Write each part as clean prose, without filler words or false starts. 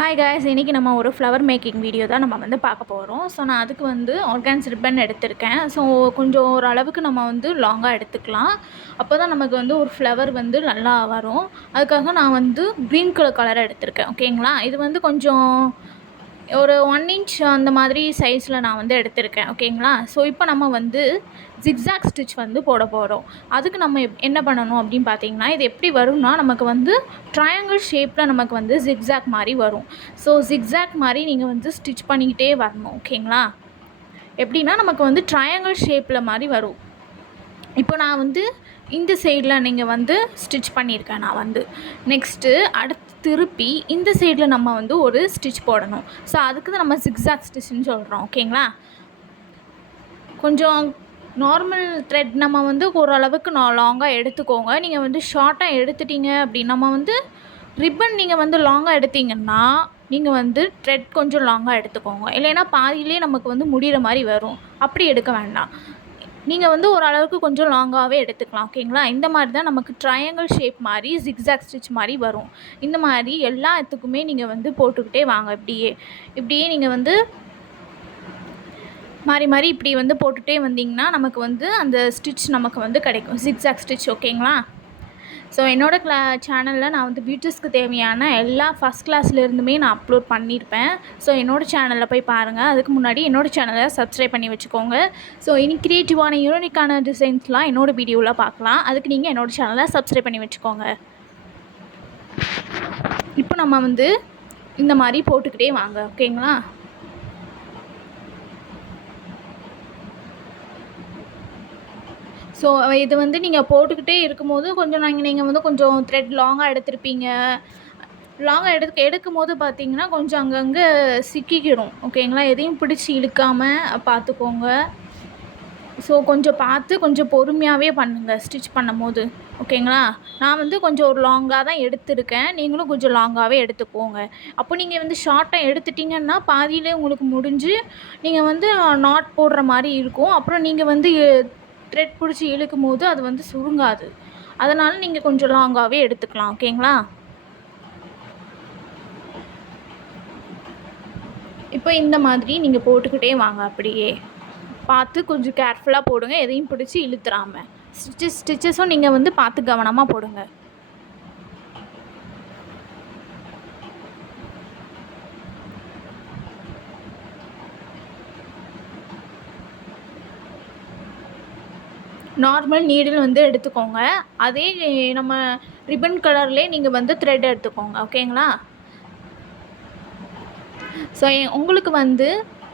Hi guys, இன்றைக்கி நம்ம ஒரு ஃப்ளவர் மேக்கிங் வீடியோ தான் நம்ம வந்து பார்க்க போகிறோம். ஸோ நான் அதுக்கு வந்து ஆர்கான்ஸ் ரிப்பன் எடுத்திருக்கேன். ஸோ கொஞ்சம் ஓரளவுக்கு நம்ம வந்து லாங்காக எடுத்துக்கலாம். அப்போ தான் நமக்கு வந்து ஒரு ஃப்ளவர் வந்து நல்லா வரும். அதுக்காக நான் வந்து க்ரீன் கலர் எடுத்திருக்கேன். ஓகேங்களா, இது வந்து கொஞ்சம் ஒரு 1 இன்ச் அந்த மாதிரி சைஸில் நான் வந்து எடுத்திருக்கேன். ஓகேங்களா, ஸோ இப்போ நம்ம வந்து ஜிக்ஸாக் ஸ்டிச் வந்து போட போகிறோம். அதுக்கு நம்ம என்ன பண்ணணும் அப்படின்னு பார்த்தீங்கன்னா, இது எப்படி வரும்னா, நமக்கு வந்து ட்ரையாங்கிள் ஷேப்பில் நமக்கு வந்து ஜிக்ஸாக் மாதிரி வரும். ஸோ ஜிக்ஸாக் மாதிரி நீங்கள் வந்து ஸ்டிச் பண்ணிக்கிட்டே வரணும். ஓகேங்களா, எப்படின்னா நமக்கு வந்து ட்ரையாங்கிள் ஷேப்பில் மாதிரி வரும். இப்போ நான் வந்து இந்த சைடில் நீங்கள் வந்து ஸ்டிச் பண்ணியிருக்கேன். நான் வந்து நெக்ஸ்ட்டு அடுத்து திருப்பி இந்த சைடில் நம்ம வந்து ஒரு ஸ்டிச் போடணும். ஸோ அதுக்கு தான் நம்ம ஜிக்ஸாக் ஸ்டிச்னு சொல்கிறோம். ஓகேங்களா, கொஞ்சம் நார்மல் த்ரெட் நம்ம வந்து ஓரளவுக்கு லாங்காக எடுத்துக்கோங்க. நீங்கள் வந்து ஷார்ட்டாக எடுத்துட்டீங்க அப்படின்னு நம்ம வந்து ரிப்பன் நீங்கள் வந்து லாங்காக எடுத்திங்கன்னா நீங்கள் வந்து த்ரெட் கொஞ்சம் லாங்காக எடுத்துக்கோங்க. இல்லைன்னா பாதியிலே நமக்கு வந்து முடிகிற மாதிரி வரும். அப்படி எடுக்க வேண்டாம். நீங்கள் வந்து ஓரளவுக்கு கொஞ்சம் லாங்காகவே எடுத்துக்கலாம். ஓகேங்களா, இந்த மாதிரி தான் நமக்கு ட்ரையாங்கிள் ஷேப் மாதிரி ஜிக்ஸாக் ஸ்டிச் மாதிரி வரும். இந்த மாதிரி எல்லாத்துக்குமே நீங்கள் வந்து போட்டுக்கிட்டே வாங்க. இப்படியே நீங்கள் வந்து மாறி இப்படி வந்து போட்டுகிட்டே வந்தீங்கன்னா நமக்கு வந்து அந்த ஸ்டிச் நமக்கு வந்து கிடைக்கும், ஜிக்ஸாக் ஸ்டிச். ஓகேங்களா, ஸோ என்னோடய சேனலில் நான் வந்து பியூட்டிஸ்க்கு தேவையான எல்லா ஃபஸ்ட் கிளாஸ்லேருந்துமே நான் அப்லோட் பண்ணியிருப்பேன். ஸோ என்னோடய சேனலில் போய் பாருங்கள். அதுக்கு முன்னாடி என்னோடய சேனலை சப்ஸ்கிரைப் பண்ணி வச்சுக்கோங்க. ஸோ இனி க்ரியேட்டிவான யூனிக்கான டிசைன்ஸ்லாம் என்னோடய வீடியோவில் பார்க்கலாம். அதுக்கு நீங்கள் என்னோடய சேனலை சப்ஸ்கிரைப் பண்ணி வச்சுக்கோங்க. இப்போ நம்ம வந்து இந்த மாதிரி போட்டுக்கிட்டே வாங்க. ஓகேங்களா, ஸோ இது வந்து நீங்கள் போட்டுக்கிட்டே இருக்கும்போது கொஞ்சம் நீங்கள் வந்து கொஞ்சம் த்ரெட் லாங்காக எடுத்திருப்பீங்க. லாங்காக எடுக்கும்போது பார்த்தீங்கன்னா கொஞ்சம் அங்கங்கே சிக்கிக்கிடும். ஓகேங்களா, எதையும் பிடிச்சி இழுக்காமல் பார்த்துக்கோங்க. ஸோ கொஞ்சம் பார்த்து கொஞ்சம் பொறுமையாகவே பண்ணுங்கள் ஸ்டிச் பண்ணும்போது. ஓகேங்களா, நான் வந்து கொஞ்சம் ஒரு லாங்காக தான் எடுத்திருக்கேன். நீங்களும் கொஞ்சம் லாங்காகவே எடுத்துக்கோங்க. அப்போ நீங்கள் வந்து ஷார்ட்டாக எடுத்துட்டிங்கன்னா பாதியிலே உங்களுக்கு முடிஞ்சு நீங்கள் வந்து நாட் போடுற மாதிரி இருக்கும். அப்புறம் நீங்கள் வந்து த்ரெட் பிடிச்சி இழுக்கும் போது அது வந்து சுருங்காது. அதனால் நீங்கள் கொஞ்சம் லாங்காகவே எடுத்துக்கலாம். ஓகேங்களா, இப்போ இந்த மாதிரி நீங்கள் போட்டுக்கிட்டே வாங்க. அப்படியே பார்த்து கொஞ்சம் கேர்ஃபுல்லாக போடுங்க, எதையும் பிடிச்சி இழுத்துறாமல். ஸ்டிச்சஸும் நீங்கள் வந்து பார்த்து கவனமாக போடுங்க. நார்மல் நீடில் வந்து எடுத்துக்கோங்க. அதே நம்ம ரிப்பன் கலர்லேயே நீங்கள் வந்து த்ரெட் எடுத்துக்கோங்க. ஓகேங்களா, ஸோ உங்களுக்கு வந்து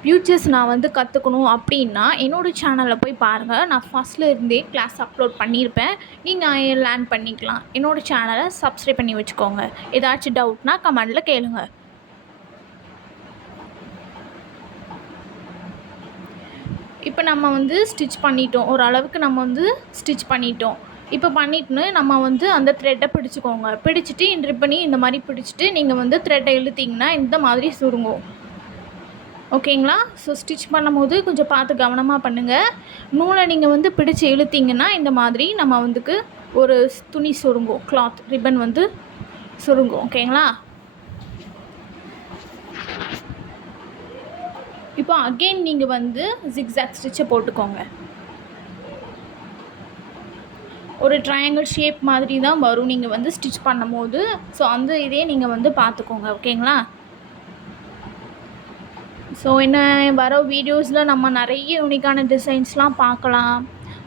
பியூச்சர்ஸ் நான் வந்து கற்றுக்கணும் அப்படின்னா என்னோடய சேனலில் போய் பாருங்கள். நான் ஃபஸ்ட்டில் இருந்தே கிளாஸ் அப்லோட் பண்ணியிருப்பேன். நீங்கள் லேர்ன் பண்ணிக்கலாம். என்னோடய சேனலை சப்ஸ்கிரைப் பண்ணி வச்சுக்கோங்க. ஏதாச்சும் டவுட்னால் கமெண்டில் கேளுங்க. இப்போ நம்ம வந்து ஸ்டிச் பண்ணிட்டோம். ஓரளவுக்கு நம்ம வந்து ஸ்டிச் பண்ணிட்டோம். இப்போ பண்ணிட்டுன்னு நம்ம வந்து அந்த த்ரெட்டை பிடிச்சிக்கோங்க. பிடிச்சிட்டு ரிப்பனி இந்த மாதிரி பிடிச்சிட்டு நீங்கள் வந்து த்ரெட்டை இழுத்திங்கன்னா இந்த மாதிரி சுருங்கும். ஓகேங்களா, ஸோ ஸ்டிச் பண்ணும்போது கொஞ்சம் பார்த்து கவனமாக பண்ணுங்கள். நூலை நீங்கள் வந்து பிடிச்சி இழுத்திங்கன்னா இந்த மாதிரி நம்ம வந்துக்கு ஒரு துணி சுருங்கும், கிளாத் ரிப்பன் வந்து சுருங்கும். ஓகேங்களா, இப்போ அகெயின் நீங்கள் வந்து ஜிக்ஸாக் ஸ்டிச்சை போட்டுக்கோங்க. ஒரு ட்ரையாங்கிள் ஷேப் மாதிரி தான் வரும் நீங்கள் வந்து ஸ்டிச் பண்ணும்போது. ஸோ அந்த இதே நீங்கள் வந்து பார்த்துக்கோங்க. ஓகேங்களா, ஸோ என்ன வர வீடியோஸில் நம்ம நிறைய யூனிக்கான டிசைன்ஸ்லாம் பார்க்கலாம்.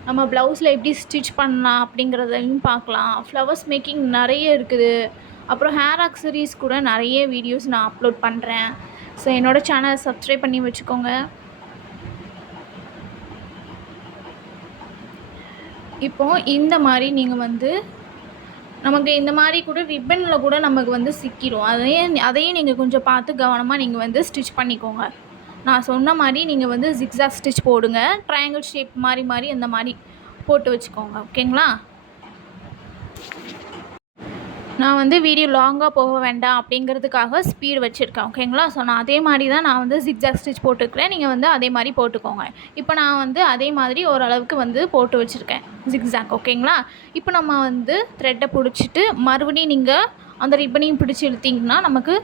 நம்ம ப்ளவுஸில் எப்படி ஸ்டிச் பண்ணலாம் அப்படிங்கிறதையும் பார்க்கலாம். ஃப்ளவர்ஸ் மேக்கிங் நிறைய இருக்குது. அப்புறம் ஹேர் ஆக்சரிஸ் கூட நிறைய வீடியோஸ் நான் அப்லோட் பண்ணுறேன். ஸோ என்னோடய சேனலை சப்ஸ்கிரைப் பண்ணி வச்சுக்கோங்க. இப்போது இந்த மாதிரி நீங்கள் வந்து நமக்கு இந்த மாதிரி கூட ரிப்பனில் கூட நமக்கு வந்து சிக்கிடும். அதையும் நீங்கள் கொஞ்சம் பார்த்து கவனமாக நீங்கள் வந்து ஸ்டிச் பண்ணிக்கோங்க. நான் சொன்ன மாதிரி நீங்கள் வந்து ஜிக்ஸாக் ஸ்டிச் போடுங்க. ட்ரையாங்கிள் ஷேப் மாதிரி அந்த மாதிரி போட்டு வச்சுக்கோங்க. ஓகேங்களா, நான் வந்து வீடியோ லாங்காக போக வேண்டாம் அப்படிங்கிறதுக்காக ஸ்பீடு வச்சுருக்கேன். ஓகேங்களா, ஸோ நான் அதே மாதிரி தான் நான் வந்து ஜிக்ஸாக் ஸ்டிச் போட்டுக்கிறேன். நீங்கள் வந்து அதே மாதிரி போட்டுக்கோங்க. இப்போ நான் வந்து அதே மாதிரி ஓரளவுக்கு வந்து போட்டு வச்சுருக்கேன் ஜிக்ஸாக். ஓகேங்களா, இப்போ நம்ம வந்து த்ரெட்டை பிடிச்சிட்டு மறுபடியும் நீங்கள் அந்த ரிப்பனையும் பிடிச்சி இழுத்திங்கன்னா நமக்கு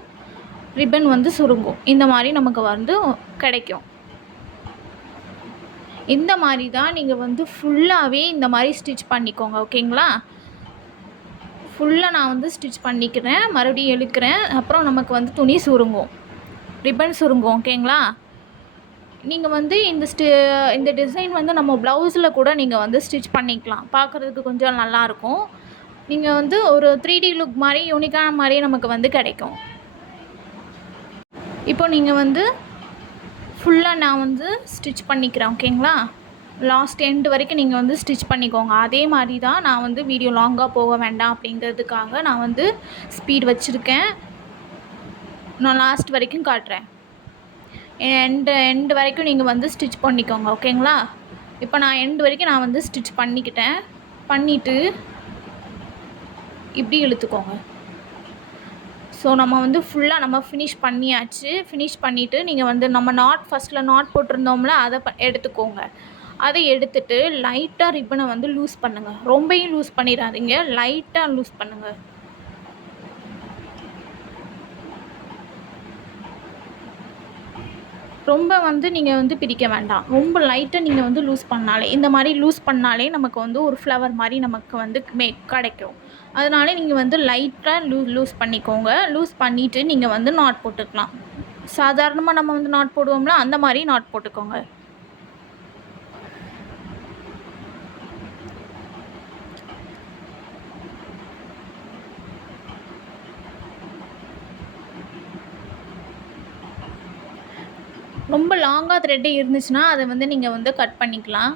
ரிப்பன் வந்து சுருங்கும். இந்த மாதிரி நமக்கு வந்து கிடைக்கும். இந்த மாதிரி தான் நீங்கள் வந்து ஃபுல்லாகவே இந்த மாதிரி ஸ்டிச் பண்ணிக்கோங்க. ஓகேங்களா? ஃபுல்லாக நான் வந்து ஸ்டிச் பண்ணிக்கிறேன், மறுபடியும் இழுக்கிறேன். அப்புறம் நமக்கு வந்து துணி சுருங்கும், ரிப்பன் சுருங்கும். ஓகேங்களா? நீங்கள் வந்து இந்த டிசைன் வந்து நம்ம ப்ளவுஸில் கூட நீங்கள் வந்து ஸ்டிச் பண்ணிக்கலாம். பார்க்குறதுக்கு கொஞ்சம் நல்லாயிருக்கும். நீங்கள் வந்து ஒரு 3D லுக் மாதிரி யூனிக்கான மாதிரி நமக்கு வந்து கிடைக்கும். இப்போ நீங்கள் வந்து ஃபுல்லாக நான் வந்து ஸ்டிச் பண்ணிக்கிறேன். ஓகேங்களா? லாஸ்ட் எண்டு வரைக்கும் நீங்கள் வந்து ஸ்டிச் பண்ணிக்கோங்க. அதே மாதிரி தான் நான் வந்து வீடியோ லாங்காக போக வேண்டாம் அப்படிங்கிறதுக்காக நான் வந்து ஸ்பீட் வச்சுருக்கேன். நான் லாஸ்ட் வரைக்கும் காட்டுறேன். எண்டு வரைக்கும் நீங்கள் வந்து ஸ்டிச் பண்ணிக்கோங்க. ஓகேங்களா? இப்போ நான் எண்டு வரைக்கும் நான் வந்து ஸ்டிச் பண்ணிக்கிட்டேன். பண்ணிவிட்டு இப்படி இழுத்துக்கோங்க. ஸோ நம்ம வந்து ஃபுல்லாக நம்ம ஃபினிஷ் பண்ணியாச்சு. ஃபினிஷ் பண்ணிவிட்டு நீங்கள் வந்து நம்ம ஃபஸ்ட்டில் நாட் போட்டிருந்தோம்ல, அதை எடுத்துக்கோங்க. அதை எடுத்துகிட்டு லைட்டாக ரிப்பனை வந்து லூஸ் பண்ணுங்கள். ரொம்பையும் லூஸ் பண்ணிடாதீங்க, லைட்டாக லூஸ் பண்ணுங்கள். ரொம்ப வந்து நீங்கள் வந்து பிரிக்க வேண்டாம். ரொம்ப லைட்டாக நீங்கள் வந்து லூஸ் பண்ணாலே, இந்த மாதிரி லூஸ் பண்ணாலே நமக்கு வந்து ஒரு ஃப்ளவர் மாதிரி நமக்கு வந்து கிடைக்கும். அதனால நீங்கள் வந்து லைட்டாக லூஸ் பண்ணிக்கோங்க. லூஸ் பண்ணிவிட்டு நீங்கள் வந்து நாட் போட்டுக்கலாம். சாதாரணமாக நம்ம வந்து நாட் போடுவோம்ல, அந்த மாதிரி நாட் போட்டுக்கோங்க. ரொம்ப லாங்காக த்ரெட்டு இருந்துச்சுன்னா அதை வந்து நீங்கள் வந்து கட் பண்ணிக்கலாம்.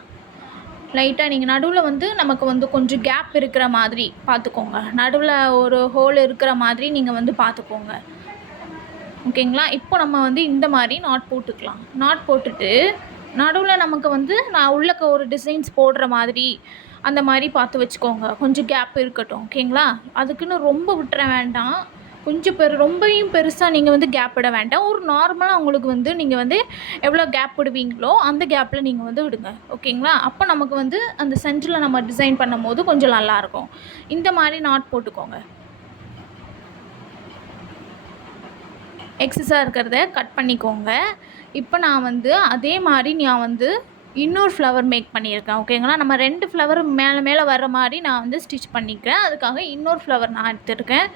லைட்டாக நீங்கள் நடுவில் வந்து நமக்கு வந்து கொஞ்சம் கேப் இருக்கிற மாதிரி பார்த்துக்கோங்க. நடுவில் ஒரு ஹோல் இருக்கிற மாதிரி நீங்கள் வந்து பார்த்துக்கோங்க. ஓகேங்களா? இப்போ நம்ம வந்து இந்த மாதிரி நாட் போட்டுக்கலாம். நாட் போட்டுட்டு நடுவில் நமக்கு வந்து நான் உள்ளக்க ஒரு டிசைன்ஸ் போடுற மாதிரி அந்த மாதிரி பார்த்து வச்சுக்கோங்க. கொஞ்சம் கேப் இருக்கட்டும். ஓகேங்களா? அதுக்குன்னு ரொம்ப விட்டுற வேண்டாம். கொஞ்சம் ரொம்பவும் பெருசாக நீங்கள் வந்து கேப் விட வேண்டாம். ஒரு நார்மலாக உங்களுக்கு வந்து நீங்கள் வந்து எவ்வளோ கேப் விடுவீங்களோ அந்த கேப்பில் நீங்கள் வந்து விடுங்க. ஓகேங்களா? அப்போ நமக்கு வந்து அந்த சென்டரில் நம்ம டிசைன் பண்ணும் போது கொஞ்சம் நல்லாயிருக்கும். இந்த மாதிரி நாட் போட்டுக்கோங்க. எக்ஸஸாக இருக்கிறத கட் பண்ணிக்கோங்க. இப்போ நான் வந்து அதே மாதிரி நான் வந்து இன்னொரு ஃப்ளவர் மேக் பண்ணியிருக்கேன். ஓகேங்களா? நம்ம 2 ஃப்ளவர் மேலே வர்ற மாதிரி நான் வந்து ஸ்டிச் பண்ணிக்கிறேன். அதுக்காக இன்னொரு ஃப்ளவர் நான் எடுத்துருக்கேன்.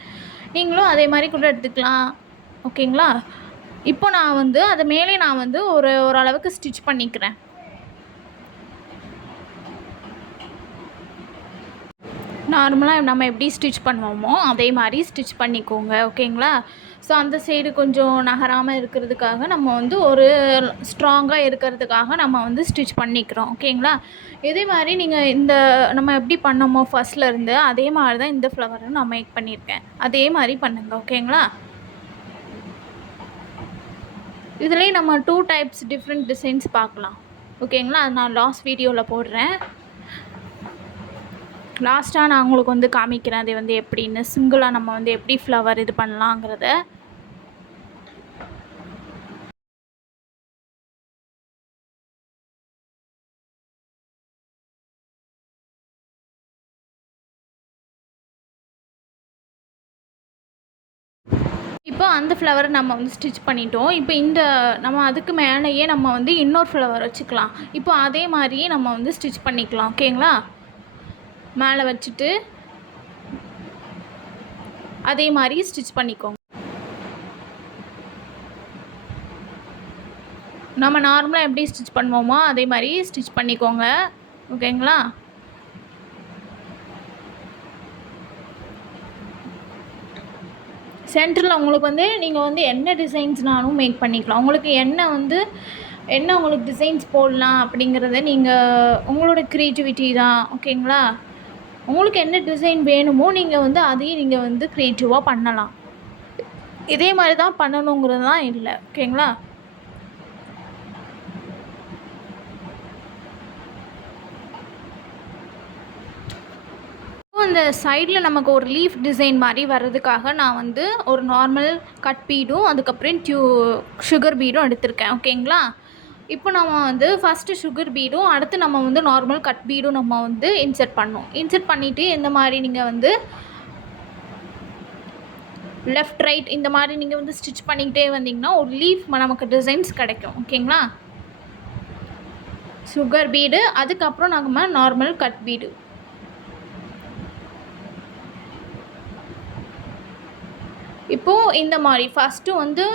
நீங்களும் அதே மாதிரி கூட எடுத்துக்கலாம். ஓகேங்களா? இப்போ நான் வந்து அது மேலே நான் வந்து ஓரளவுக்கு ஸ்டிச் பண்ணிக்கிறேன். நார்மலாக நம்ம எப்படி ஸ்டிச் பண்ணுவோமோ அதே மாதிரி ஸ்டிச் பண்ணிக்கோங்க. ஓகேங்களா? ஸோ அந்த சைடு கொஞ்சம் நகராமல் இருக்கிறதுக்காக நம்ம வந்து ஒரு ஸ்ட்ராங்காக இருக்கிறதுக்காக நம்ம வந்து ஸ்டிச் பண்ணிக்கிறோம். ஓகேங்களா? இதே மாதிரி நீங்கள் நம்ம எப்படி பண்ணோமோ ஃபஸ்ட்லேருந்து அதே மாதிரி தான் இந்த ஃப்ளவரும் நான் மேக் பண்ணியிருக்கேன். அதே மாதிரி பண்ணுங்கள். ஓகேங்களா? இதுலேயே நம்ம 2 டைப்ஸ் டிஃப்ரெண்ட் டிசைன்ஸ் பார்க்கலாம். ஓகேங்களா? அது நான் லாஸ்ட் வீடியோவில் போடுறேன். லாஸ்ட்டாக நான் உங்களுக்கு வந்து காமிக்கிறேன் அது வந்து எப்படின்னு சிங்கிளாக நம்ம வந்து எப்படி ஃப்ளவர் இது பண்ணலாங்கிறத. இப்போ அந்த ஃப்ளவரை நம்ம வந்து ஸ்டிச் பண்ணிட்டோம். இப்போ நம்ம அதுக்கு மேலேயே நம்ம வந்து இன்னொரு ஃப்ளவர் வச்சுக்கலாம். இப்போ அதே மாதிரியே நம்ம வந்து ஸ்டிச் பண்ணிக்கலாம். ஓகேங்களா? மேலே வச்சுட்டு அதே மாதிரி ஸ்டிச் பண்ணிக்கோங்க. நம்ம நார்மலாக எப்படி ஸ்டிச் பண்ணுவோமோ அதே மாதிரி ஸ்டிச் பண்ணிக்கோங்க. ஓகேங்களா? சென்டரில் உங்களுக்கு வந்து நீங்கள் வந்து என்ன டிசைன்ஸ்னாலும் மேக் பண்ணிக்கலாம். உங்களுக்கு என்ன உங்களுக்கு டிசைன்ஸ் போடலாம் அப்படிங்கிறத உங்களோட க்ரியேட்டிவிட்டி தான். ஓகேங்களா? உங்களுக்கு என்ன டிசைன் வேணுமோ நீங்கள் வந்து அதையும் நீங்கள் வந்து க்ரியேட்டிவாக பண்ணலாம். இதே மாதிரி தான் பண்ணணுங்கிறது தான் இல்லை. ஓகேங்களா? இந்த சைடில் நமக்கு ஒரு லீஃப் டிசைன் மாதிரி வர்றதுக்காக நான் வந்து ஒரு நார்மல் கட் பீடும் அதுக்கப்புறம் சுகர் பீடும் எடுத்திருக்கேன். ஓகேங்களா? இப்போ நம்ம வந்து ஃபஸ்ட்டு சுகர் பீடும் அடுத்து நம்ம வந்து நார்மல் கட் பீடும் நம்ம வந்து இன்சர்ட் பண்ணிவிட்டு இந்த மாதிரி நீங்கள் வந்து லெஃப்ட் ரைட் இந்த மாதிரி நீங்கள் வந்து ஸ்டிச் பண்ணிக்கிட்டே வந்தீங்கன்னா ஒரு லீஃப் நமக்கு டிசைன்ஸ் கிடைக்கும். ஓகேங்களா? சுகர் பீடு, அதுக்கப்புறம் நாங்கள் நார்மல் கட் பீடு. இப்போது இந்த மாதிரி ஃபஸ்ட்டு வந்து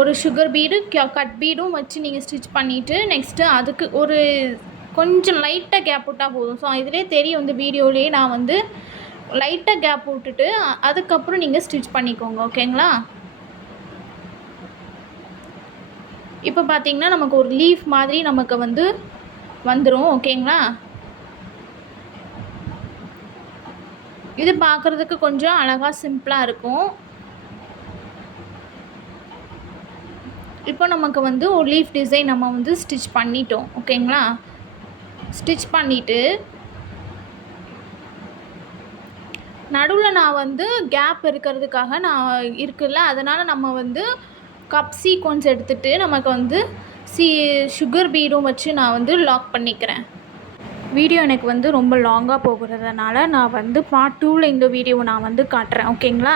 ஒரு சுகர் பீடு கட் பீடும் வச்சு நீங்கள் ஸ்டிச் பண்ணிவிட்டு நெக்ஸ்ட்டு அதுக்கு ஒரு கொஞ்சம் லைட்டாக கேப் விட்டால் போதும். ஸோ இதிலே தெரியும் இந்த வீடியோலேயே நான் வந்து லைட்டாக கேப் விட்டுட்டு அதுக்கப்புறம் நீங்கள் ஸ்டிச் பண்ணிக்கோங்க. ஓகேங்களா? இப்போ பார்த்தீங்கன்னா நமக்கு ஒரு லீஃப் மாதிரி நமக்கு வந்து வந்துடும். ஓகேங்களா? இது பார்க்குறதுக்கு கொஞ்சம் அழகாக சிம்பிளாக இருக்கும். இப்போ நமக்கு வந்து ஒரு லீஃப் டிசைன் நம்ம வந்து ஸ்டிச் பண்ணிட்டோம். ஓகேங்களா? ஸ்டிச் பண்ணிவிட்டு நடுவில் நான் வந்து கேப் இருக்கிறதுக்காக இருக்குல்ல, அதனால் நம்ம வந்து கப் சீக்வன்ஸ் எடுத்துகிட்டு நமக்கு வந்து சுகர் பீடும் வச்சு நான் வந்து லாக் பண்ணிக்கிறேன். வீடியோ எனக்கு வந்து ரொம்ப லாங்காக போகிறதுனால நான் வந்து பார்ட் 2ல் இந்த வீடியோவை நான் வந்து காட்டுறேன். ஓகேங்களா?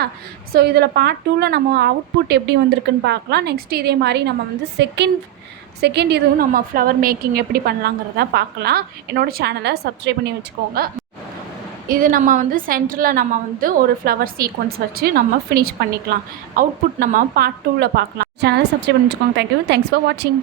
ஸோ இதில் பார்ட் 2ல் நம்ம அவுட்புட் எப்படி வந்திருக்குன்னு பார்க்கலாம். நெக்ஸ்ட்டு இதே மாதிரி நம்ம வந்து செகண்ட் இதுவும் நம்ம ஃப்ளவர் மேக்கிங் எப்படி பண்ணலாங்கிறத பார்க்கலாம். என்னோடய சேனலை சப்ஸ்கிரைப் பண்ணி வச்சுக்கோங்க. இது நம்ம வந்து சென்டரில் நம்ம வந்து ஒரு ஃப்ளவர் சீக்வன்ஸ் வச்சு நம்ம ஃபினிஷ் பண்ணிக்கலாம். அவுட்புட் நம்ம பார்ட் 2ல் பார்க்கலாம். சேனலை சப்ஸ்கிரைப் பண்ணி வச்சுக்கோங்க. தேங்க்யூ. தேங்க்ஸ் ஃபார் வாட்சிங்.